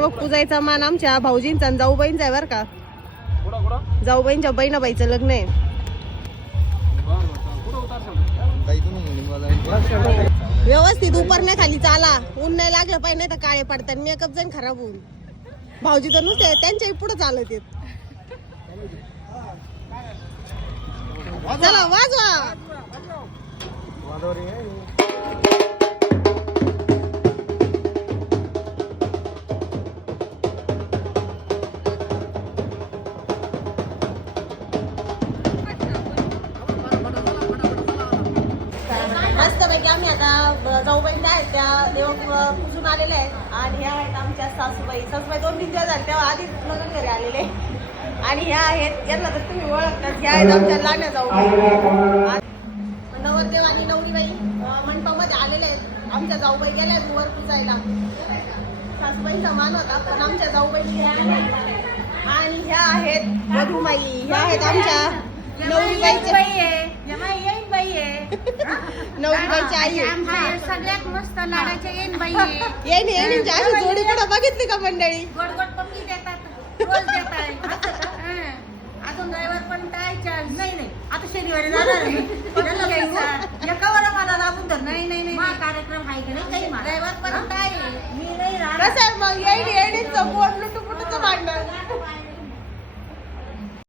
देवक पूजायचा मान आमच्या भाऊजींचा आणि जाऊबाईंचा आहे बरं का. जाऊबाईंच्या बहिणाबाईचं लग्न आहे. व्यवस्थित उपरण्याखाली चाला, ऊन नाही लागलं पाहिजे, नाही तर काळे पडतात, मेकअप जाईन खराब होऊन. भाऊजी तर नुसते त्यांच्याही पुढे चालत येत. चला वाजवा. मस्त पैकी आम्ही आता जाऊबाई त्या आहेत त्या देव पूजून आलेल्या आहेत. आणि ह्या आहेत आमच्या सासूबाई. 2-3 दिवस झाले तेव्हा आधीच लग्न घरी आलेले. आणि ह्या आहेत, यांना तर तुम्ही ओळखतात, ह्या आहेत आमच्या लहान्या जाऊबाई. नवरदेव आणि नवरीबाई मंडपामध्ये आलेले आहेत. आमच्या जाऊबाई गेल्या आहेत वर पूजायला. सासूबाईंचा मान होता पण आमच्या जाऊबाई ह्या आहेत. आणि ह्या आहेत वधूमाई. ह्या आहेत आमच्या नवरीबाईच्या नवरीबाईची आई आहे. सगळ्यात मस्त लाडाच्या येईन बाई येईन अशी जोडी कुठं बघितली का मंडळी. गोड गोड पप्पी देतात, रोज देतात. अजून ड्रायव्हर पण काय चार्ज नाही. आता शनिवारी जाणार एकावर मला लागून तर नाही कार्यक्रम आहे की नाही काही ड्रायव्हर पण काय मी नाही राहणार. कसं आहे मग येईन येईनचं बोट